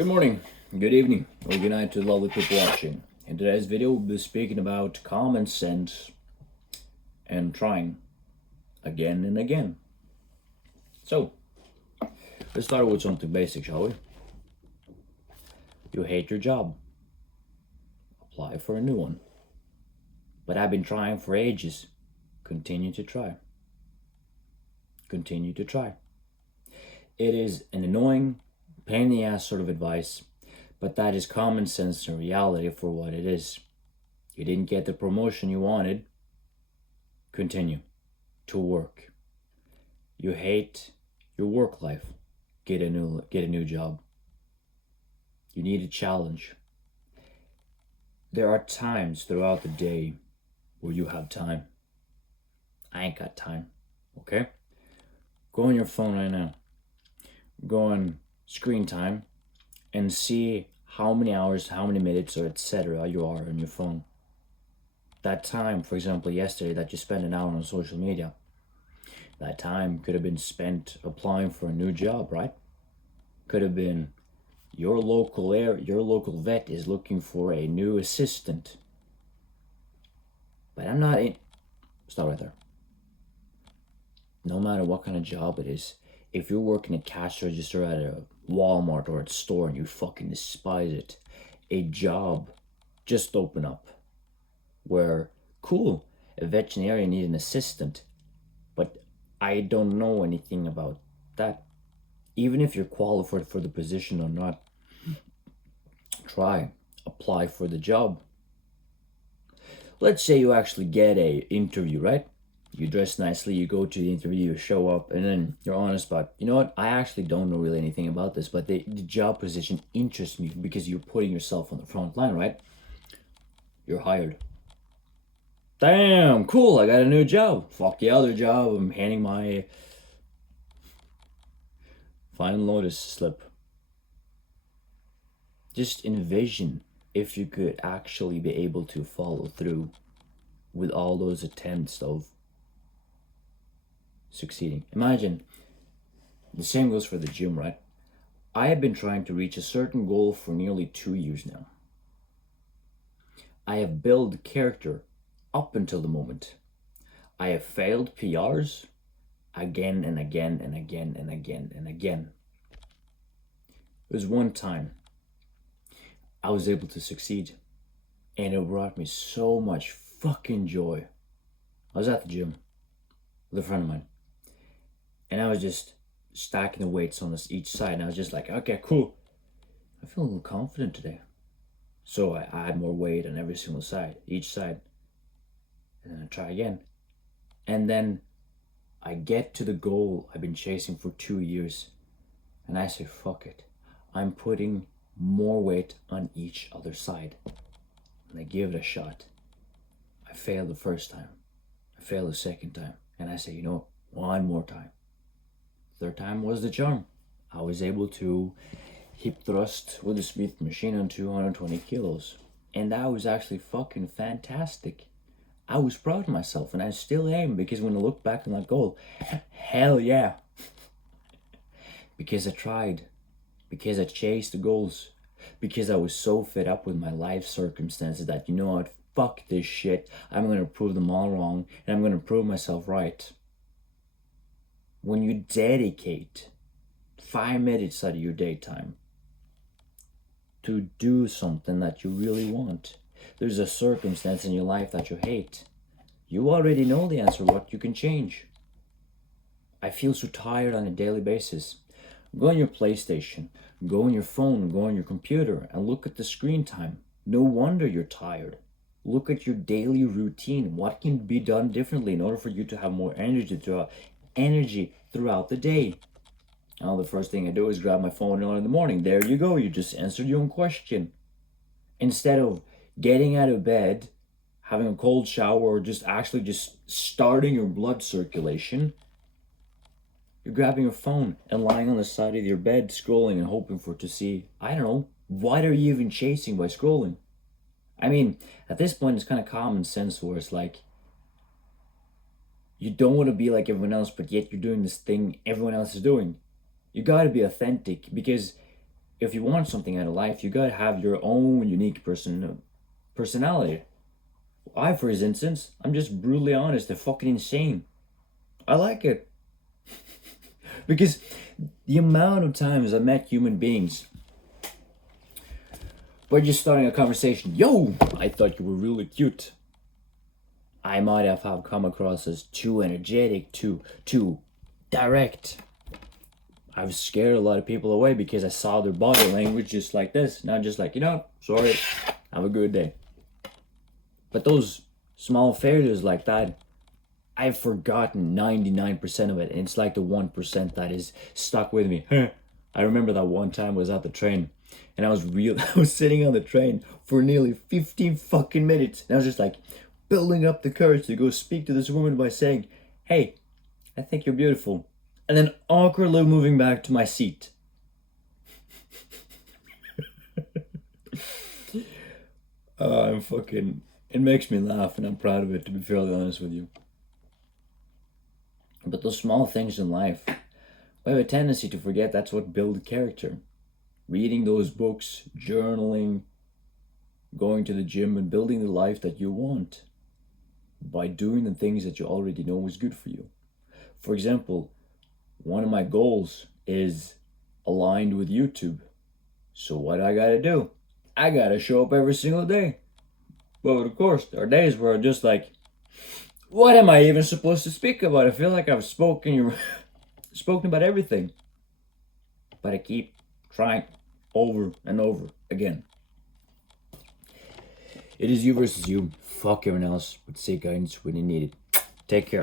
Good morning, good evening, or good night to the lovely people watching. In today's video, we'll be speaking about common sense and trying again and again. So, let's start with something basic, shall we? You hate your job. Apply for a new one. But I've been trying for ages. Continue to try. Continue to try. It is an annoying, pain in the ass sort of advice, but that is common sense and reality for what it is. You didn't get the promotion you wanted. Continue to work. You hate your work life. Get a new job. You need a challenge. There are times throughout the day where you have time. I ain't got time. Okay? Go on your phone right now. Go on screen time and see how many hours, how many minutes, or etc. you are on your phone. That time, for example, yesterday that you spent an hour on social media, that time could have been spent applying for a new job, right? Could have been your local vet is looking for a new assistant. But I'm not in. Stop right there. No matter what kind of job it is, if you're working a cash register at a Walmart or at a store and you fucking despise it, a job just open up where, cool, a veterinarian needs an assistant, but I don't know anything about that. Even if you're qualified for the position or not, try, apply for the job. Let's say you actually get a interview, right? You dress nicely, you go to the interview, you show up, and then you're honest about, you know what, I actually don't know really anything about this, but the job position interests me because you're putting yourself on the front line, right? You're hired. Damn, cool, I got a new job. Fuck the other job, I'm handing my final notice slip. Just envision if you could actually be able to follow through with all those attempts of succeeding. Imagine, the same goes for the gym, right? I have been trying to reach a certain goal for nearly 2 years now. I have built character up until the moment. I have failed PRs again and again and again and again and again. There was one time I was able to succeed, and it brought me so much fucking joy. I was at the gym with a friend of mine, and I was just stacking the weights on each side, and I was just like, okay, cool. I feel a little confident today. So I add more weight on every single side, each side. And then I try again. And then I get to the goal I've been chasing for 2 years. And I say, fuck it. I'm putting more weight on each other side. And I give it a shot. I failed the first time. I failed the second time. And I say, you know, one more time. Third time was the charm. I was able to hip thrust with the Smith machine on 220 kilos. And that was actually fucking fantastic. I was proud of myself, and I still am, because when I look back on that goal, hell yeah. Because I tried. Because I chased the goals. Because I was so fed up with my life circumstances that, you know what, fuck this shit. I'm gonna prove them all wrong, and I'm gonna prove myself right. When you dedicate 5 minutes out of your daytime to do something that you really want, there's a circumstance in your life that you hate, you already know the answer, what you can change. I feel so tired on a daily basis. Go on your PlayStation, go on your phone, go on your computer, and look at the screen time. No wonder you're tired. Look at your daily routine. What can be done differently in order for you to have more energy throughout the day? Now, the first thing I do is grab my phone in the morning. There you go. You just answered your own question. Instead of getting out of bed, having a cold shower, or just starting your blood circulation, you're grabbing your phone and lying on the side of your bed, scrolling and hoping for to see, I don't know, what are you even chasing by scrolling? I mean, at this point, it's kind of common sense where it's like, you don't want to be like everyone else, but yet you're doing this thing everyone else is doing. You got to be authentic, because if you want something out of life, you gotta have your own unique personality. I, for instance, I'm just brutally honest and fucking insane. I like it. Because the amount of times I met human beings, we're just starting a conversation. Yo, I thought you were really cute. I might have come across as too energetic, too direct. I've scared a lot of people away because I saw their body language just like this. Not just like, sorry, have a good day. But those small failures like that, I've forgotten 99% of it. And it's like the 1% that is stuck with me. I remember that one time I was at the train and I was sitting on the train for nearly 15 fucking minutes. And I was just like building up the courage to go speak to this woman by saying, hey, I think you're beautiful. And then awkwardly moving back to my seat. It makes me laugh and I'm proud of it, to be fairly honest with you. But those small things in life, we have a tendency to forget that's what builds character. Reading those books, journaling, going to the gym, and building the life that you want by doing the things that you already know is good for you. For example, one of my goals is aligned with YouTube. So what do I gotta do? I gotta show up every single day. But of course, there are days where I'm just like, what am I even supposed to speak about? I feel like I've spoken about everything. But I keep trying over and over again. It is you versus you. Fuck everyone else, but seek guidance when you need it. Take care.